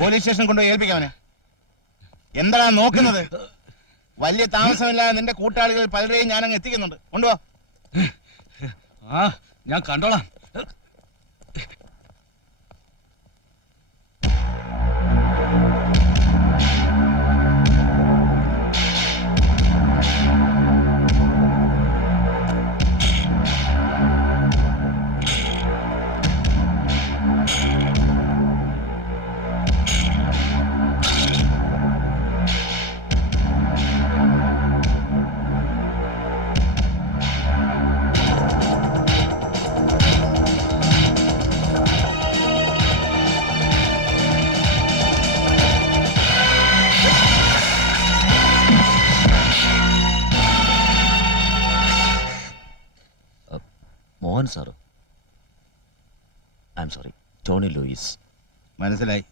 Police station കൊണ്ടുപോയി ഏൽപ്പിക്കാവനെ. എന്താണ് നോക്കുന്നത്? വലിയ താമസമില്ലാതെ നിന്റെ കൂട്ടാളികൾ പലരെയും ഞാനങ്ങ് എത്തിക്കുന്നുണ്ട്. കൊണ്ടുപോ. ഞാൻ കണ്ടോളാം. Mohan sir. I am sorry, Tony Louis. മനസ്സിലായി.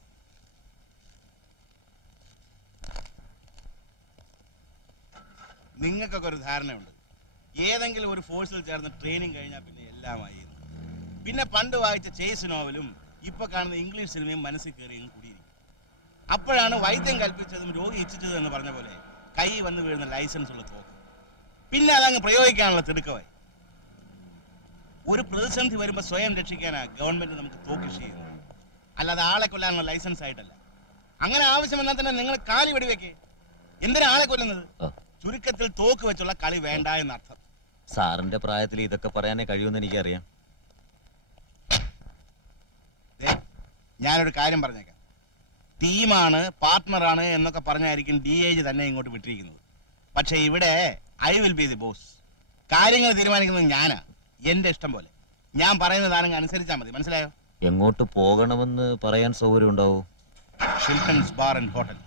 നിങ്ങൾക്കൊക്കെ ഒരു ധാരണയുണ്ട്, ഏതെങ്കിലും ഒരു ഫോഴ്സിൽ ചേർന്ന് ട്രെയിനിങ് കഴിഞ്ഞാൽ പിന്നെ എല്ലാമായി. പിന്നെ പണ്ട് വായിച്ച ചേസ് നോവലും ഇപ്പൊ കാണുന്ന ഇംഗ്ലീഷ് സിനിമയും മനസ്സിൽ കയറി കൂടിയിരിക്കും. അപ്പോഴാണ് വൈദ്യം കൽപ്പിച്ചതും രോഗി ഇച്ഛിച്ചതും എന്ന് പറഞ്ഞ പോലെ കൈ വന്ന് വീഴുന്ന ലൈസൻസ് ഉള്ള തോക്ക്. പിന്നെ അതങ്ങ് പ്രയോഗിക്കാനുള്ള തിടുക്കമായി. ഒരു പ്രതിസന്ധി വരുമ്പോൾ സ്വയം രക്ഷിക്കാനാ ഗവൺമെന്റ് നമുക്ക് തോക്ക് ഇഷ്യൂ ചെയ്യുന്നത്, അല്ലാതെ ആളെ കൊല്ലാനുള്ള ലൈസൻസ് ആയിട്ടല്ല. അങ്ങനെ ആവശ്യം വന്നാൽ തന്നെ നിങ്ങൾ കാലി വെടിവെക്കേ. എന്തിനാ ആളെ കൊല്ലുന്നത്? ചുരുക്കത്തിൽ തോക്ക് വെച്ചുള്ള കളി വേണ്ട എന്നർത്ഥം. സാറിന്റെ പ്രായത്തിൽ ഇതൊക്കെ പറയാനേ കഴിയുമെന്ന് എനിക്കറിയാം. ഞാനൊരു കാര്യം പറഞ്ഞേക്കാം. ടീമാണ്, പാർട്ട്ണറാണ് എന്നൊക്കെ പറഞ്ഞായിരിക്കും DIG തന്നെ ഇങ്ങോട്ട് വിട്ടിരിക്കുന്നത്. പക്ഷെ ഇവിടെ I will be the boss. കാര്യങ്ങൾ തീരുമാനിക്കുന്നത് ഞാനാ, എന്റെ ഇഷ്ടം പോലെ. ഞാൻ പറയുന്നത് ആരെങ്കിലും അനുസരിച്ചാൽ മതി. മനസ്സിലായോ? എങ്ങോട്ട് പോകണമെന്ന് പറയാൻ സൗകര്യം ഉണ്ടാവൂ? ഷിൽട്ടൺസ് ബാർ ആൻഡ് ഹോട്ടൽ.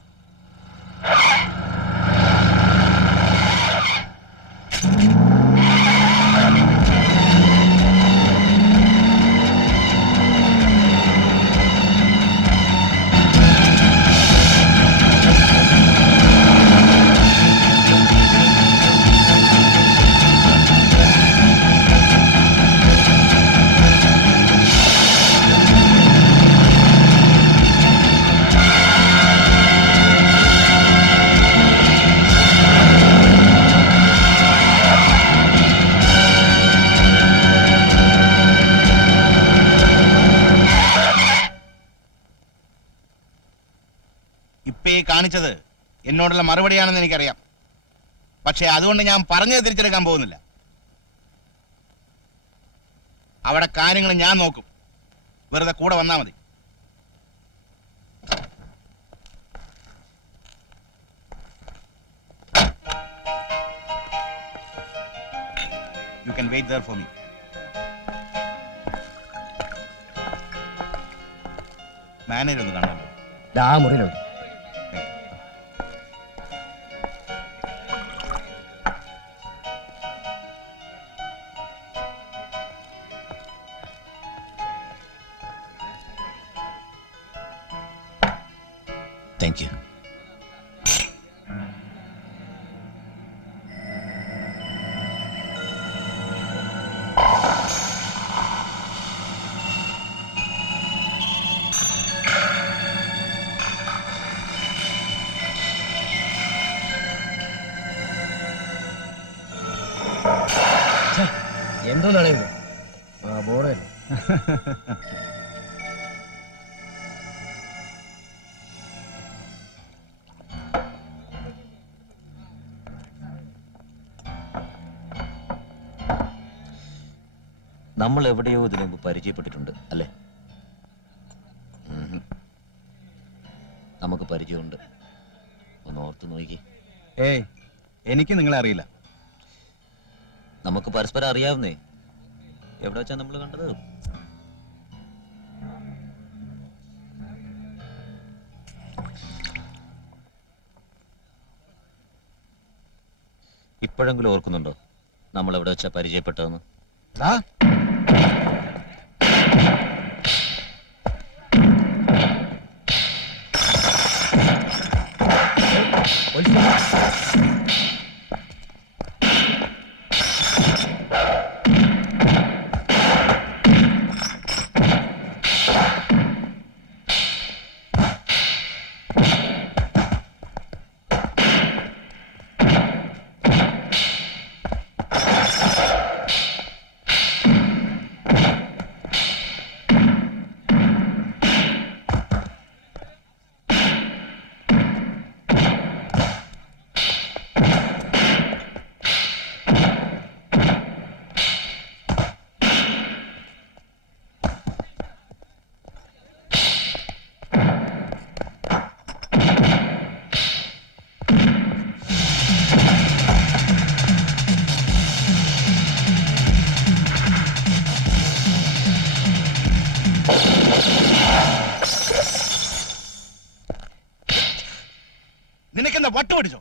കാണിച്ചത് എന്നോടുള്ള മറുപടിയാണെന്ന് എനിക്കറിയാം. പക്ഷെ അതുകൊണ്ട് ഞാൻ പറഞ്ഞത് തിരിച്ചെടുക്കാൻ പോകുന്നില്ല. അവിടെ കാര്യങ്ങൾ ഞാൻ നോക്കും. വെറുതെ കൂടെ വന്നാൽ മതി. You can wait there for me. Manager ഒന്ന് കാണാമോ? മുറിയിലുണ്ട്. Thank you. എന്തോ നടയുന്നു ബോർഡ്. നമ്മൾ എവിടെയോ ഇതിനു മുമ്പ് പരിചയപ്പെട്ടിട്ടുണ്ട് അല്ലേ? നമുക്ക് പരിചയമുണ്ട്. ഒന്ന് ഓർത്ത് നോക്കി. എനിക്ക് നിങ്ങളെ അറിയില്ല. നമുക്ക് പരസ്പരം അറിയാവുന്നേ. എവിടെ വെച്ചാ നമ്മൾ കണ്ടത്? ഇപ്പോഴെങ്കിലും ഓർക്കുന്നുണ്ടോ നമ്മൾ എവിടെ വെച്ചാ പരിചയപ്പെട്ടതെന്ന്? വട്ട് പിടിച്ചോ?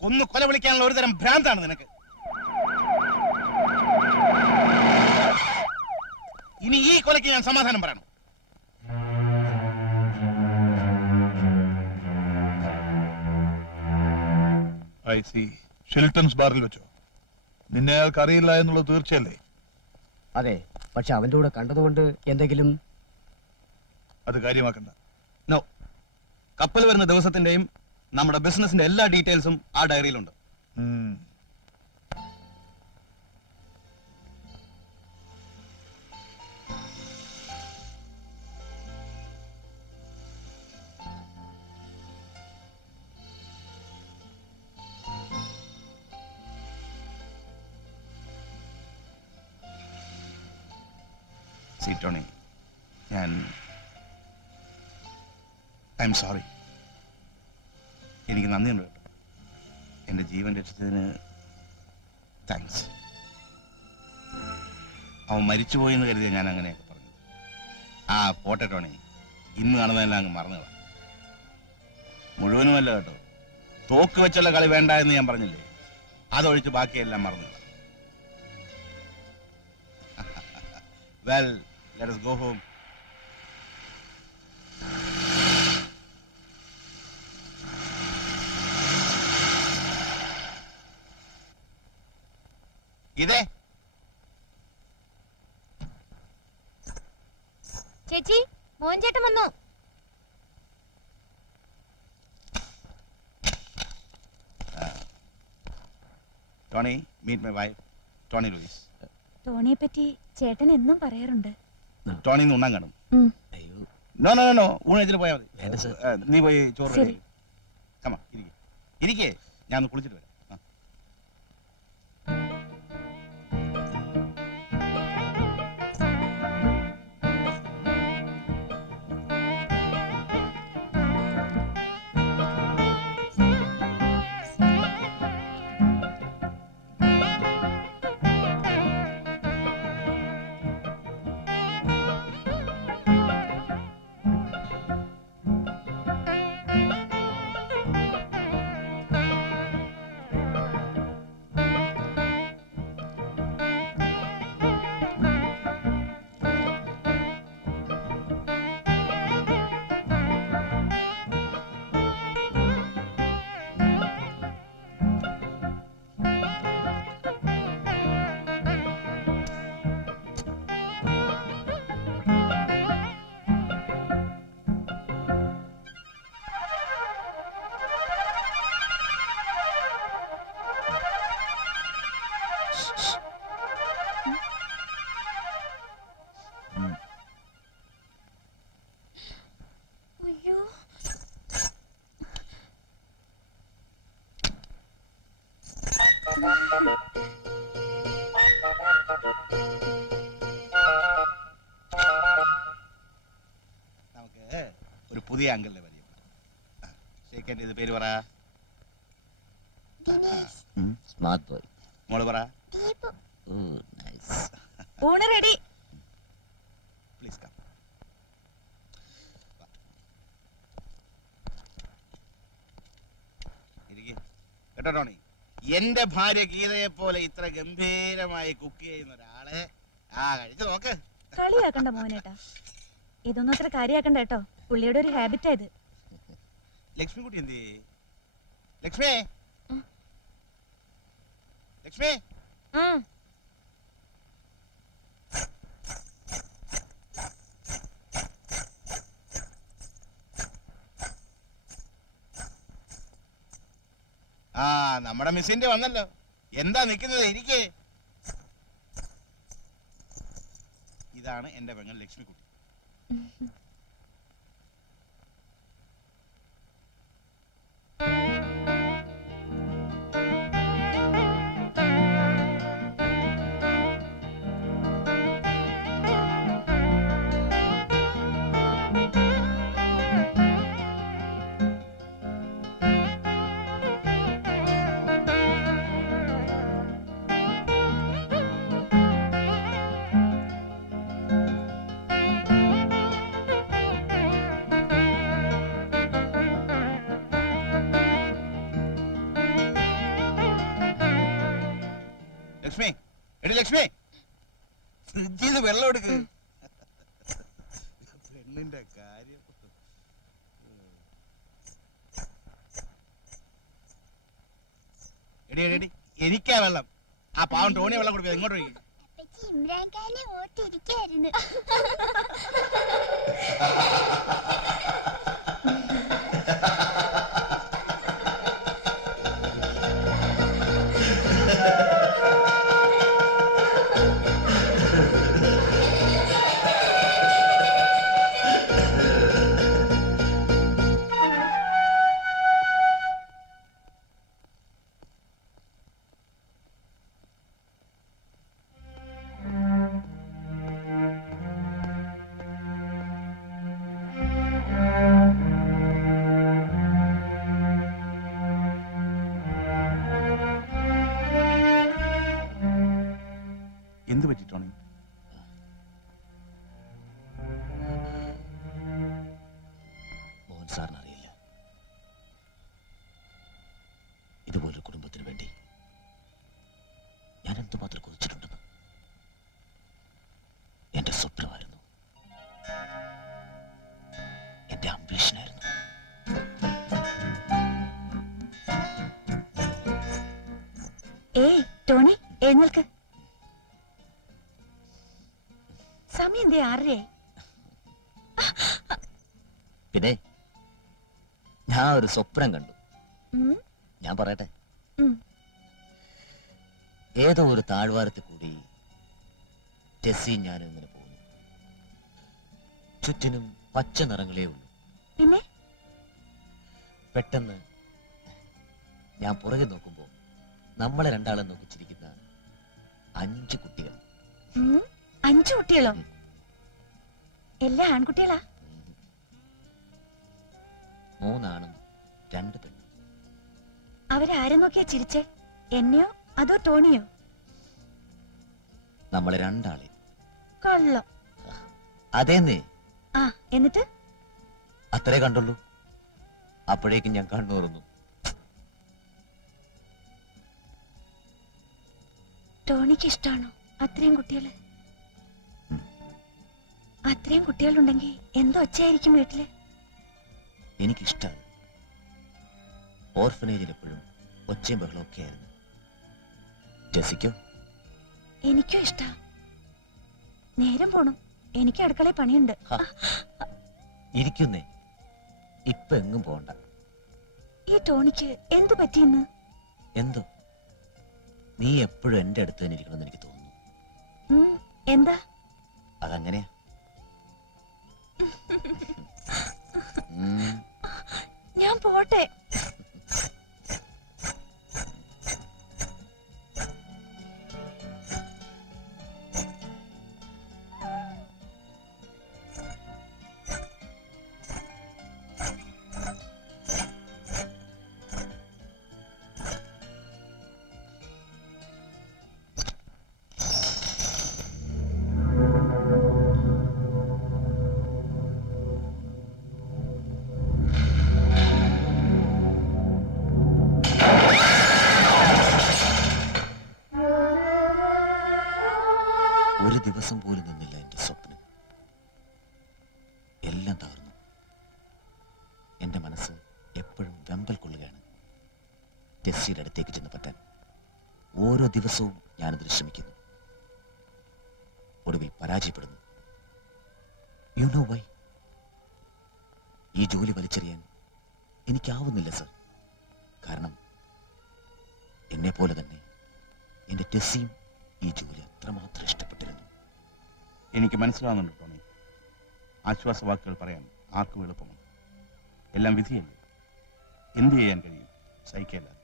കൊന്നു കൊല വിളിക്കാനുള്ള ഒരു തരം ഭ്രാന്താണ് നിനക്ക്. ഇനി ഈ കൊലയ്ക്ക് ഞാൻ സമാധാനം പറയണം. I C. ഷിൽട്ടൺസ് ബാറിൽ വെച്ചോ? നിന്നെ അയാൾക്ക് അറിയില്ല എന്നുള്ളത് തീർച്ചയല്ലേ? അതെ, പക്ഷെ അവന്റെ കൂടെ കണ്ടതുകൊണ്ട് എന്തെങ്കിലും. അത് കാര്യമാക്കണ്ട. നോ, കപ്പൽ വരുന്ന ദിവസത്തിന്റെയും നമ്മുടെ ബിസിനസിന്റെ എല്ലാ ഡീറ്റെയിൽസും ആ ഡയറിയിലുണ്ട്. ഉം. See Tony, I am sorry. എനിക്ക് നന്ദിയുണ്ട് കേട്ടോ. എൻ്റെ ജീവൻ രക്ഷിച്ചതിന് താങ്ക്സ്. അവൻ മരിച്ചുപോയി എന്ന് കരുതിയ ഞാൻ അങ്ങനെയൊക്കെ പറഞ്ഞു. ആ പോട്ടെ ടോണി, ഇന്ന് നടന്നതെല്ലാം അങ്ങ് മറന്നുകളാം. മുഴുവനുമല്ല കേട്ടോ, തോക്ക് വെച്ചുള്ള കളി വേണ്ട എന്ന് ഞാൻ പറഞ്ഞില്ലേ, അതൊഴിച്ച് ബാക്കിയെല്ലാം മറന്നുകളാം. Well, let us go home. ഇതേ ചേച്ചി, മോഹൻ ചേട്ടൻ വന്നു. Tony, meet my wife Tony Louis. ടോണിയെ പറ്റി ചേട്ടൻ എന്നും പറയാറുണ്ട്. ടോണി ഇന്ന് ഉണ്ണാൻ കാണും. അയ്യോ, നോ നോ നോ നോ, ഊണത്തിന് പോയാൽ മതി. വേണ്ട സർ. നീ പോയി ചോറ് ശരി. കമാ ഇരിക്കേ, ഞാൻ ഒന്ന് കുളിച്ചിട്ട് വരാം. ആ. അയ്യോ, നമുക്ക് ഒരു പുതിയ അങ്കിളിനെ പരിചയപ്പെടാം. ഷേഖന്റെ ഇത് പേര് പറ. Smart boy. മോള് പറ. Oh nice. ഊണ് റെഡി. Please come. കേട്ടോ ടോണി, എന്റെ ഭാര്യ ഗീതയെ പോലെ ഇത്ര ഗംഭീരമായി കുക്ക് ചെയ്യുന്ന ഒരാളെ കഴിച്ചു നോക്ക്. കളിയാക്കണ്ട മോനേട്ടാ, ഇതൊന്നും അത്ര കാര്യാക്കണ്ട കേട്ടോ. പുള്ളിയുടെ ഒരു ഹാബിറ്റാ ഇത്. ലക്ഷ്മിക്കുട്ടി എന്തി? ലക്ഷ്മി, ലക്ഷ്മി, ആ, ആ നമ്മുടെ മിസ്സിന്റെ വന്നല്ലോ. എന്താ നിൽക്കുന്നത്? ഇരിക്കേ. ഇതാണ് എന്റെ പെങ്ങൾ ലക്ഷ്മിക്കുട്ടി. ലക്ഷ്മി, എടി ലക്ഷ്മി, ഫ്രിഡ്ജിൽ നിന്ന് വെള്ളം എടുക്ക്. പെണ്ണിന്റെ കാര്യം. എടി എടി എടി, എനിക്കാ വെള്ളം. ആ പാവം ടോണി വെള്ളം കൊടുക്കുക. എങ്ങോട്ട് ഒഴുകി? ഇമ്രാൻഖാനെ ഓർത്തിരിക്കായിരുന്നു. എന്ത് പറ്റി ടോണി? മോഹൻ സാറിന് അറിയില്ല ഇതുപോലൊരു കുടുംബത്തിന് വേണ്ടി ഞാൻ എന്തുമാത്രം കൊതിച്ചിട്ടുണ്ടെന്ന്. എന്റെ സ്വപ്നമായിരുന്നു, എന്റെ അംബീഷനായിരുന്നു. ഏയ് ടോണി, എഴുന്നേൽക്ക്. സമയം എന്തേ 6:30? പിന്നെ ഞാൻ ഒരു സ്വപ്നം കണ്ടു. ഉം, ഞാൻ പറയട്ടെ. ഉം. ഏതോ ഒരു താഴ്വാരത്തിൽ കൂടി ടെസ്സി ഞാനും ഇങ്ങനെ പോകുന്നു. ചുറ്റിനും പച്ച നിറങ്ങളേ ഉള്ളൂ. പിന്നെ പെട്ടെന്ന് ഞാൻ പുറകെ നോക്കുമ്പോൾ നമ്മളെ രണ്ടാളെ നോക്കി ചിരിക്കുന്ന 5 കുട്ടികൾ. 5 കുട്ടികളോ? എല്ലാ ആൺകുട്ടികളാ? 3 ആണും 2 പെണ്ണും. അവരാരെ നോക്കിയാ ചിരിച്ചേ? എന്നെയോ അതോ ടോണിയോ? നമ്മളെ 2 ആളെ. കൊള്ളാം. അതേന്നേ, ആ, എന്നിട്ട് അത്രേ കണ്ടുള്ളൂ. അപ്പോഴേക്കും ഞാൻ കണ്ണു തുറന്നു. ടോണിക്ക് ഇഷ്ടാണോ അത്രയും കുട്ടികള്? അത്രയും കുട്ടികളുണ്ടെങ്കിൽ എന്തോ ഒച്ചയായിരിക്കും വീട്ടില്. എനിക്കിഷ്ടമാണ്. ഓർഫനേജിൽ എപ്പോഴും ഒച്ചയും ബഹളവും ഒക്കെ ആയിരുന്നു. ജെസിക്കോ? എനിക്കും ഇഷ്ടാ. നേരം പോണം, എനിക്ക് അടുക്കളയിൽ പണിയുണ്ട്. ഇരിക്കുന്നേ, ഇപ്പൊ എങ്ങും പോണ്ട. ഈ ടോണിക്ക് എന്തു പറ്റിയെന്ന്? എന്തോ നീ എപ്പോഴും എന്റെ അടുത്ത് തന്നെ ഇരിക്കണമെന്ന് എനിക്ക് തോന്നുന്നു. എന്താ? അതങ്ങനെയാ. ഞാൻ പോട്ടെ. ഒരു ദിവസം പോലും നിന്നില്ല എന്റെ സ്വപ്നം. എല്ലാം തകർന്നു. എന്റെ മനസ്സ് എപ്പോഴും വെമ്പൽ കൊള്ളുകയാണ് ടെസ്സിയുടെ അടുത്തേക്ക് ചെന്ന് പറ്റാൻ. ഓരോ ദിവസവും ഞാനതിന് ശ്രമിക്കുന്നു. ഒടുവിൽ പരാജയപ്പെടുന്നു. You know why? ഈ ജോലി വലിച്ചെറിയാൻ എനിക്കാവുന്നില്ല സർ. കാരണം എന്നെ പോലെ തന്നെ എന്റെ ടെസ്സിയും ഈ ജോലി അത്രമാത്രം ഇഷ്ടപ്പെട്ടിരുന്നു. എനിക്ക് മനസ്സിലാവുന്നുണ്ട് ടോണി. ആശ്വാസവാക്കുകൾ പറയാൻ ആർക്കും എളുപ്പമാണ്. എല്ലാം വിധിയല്ലേ, എന്ത് ചെയ്യാൻ കഴിയും? സഹിക്കല്ലാതെ.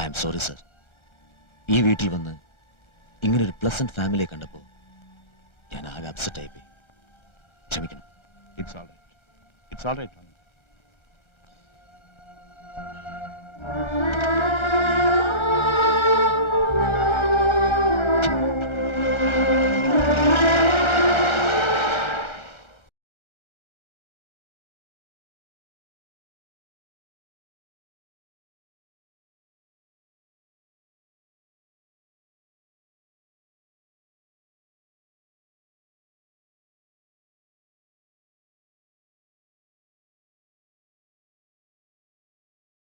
I am sorry sir. ഈ വീട്ടിൽ വന്ന് ഇങ്ങനൊരു പ്ലസന്റ് ഫാമിലിയെ കണ്ടപ്പോൾ ഞാൻ ആകെ അപ്സെറ്റ് ആയിപ്പോയി. ക്ഷമിക്കണം. It's all right. It's all right Tony.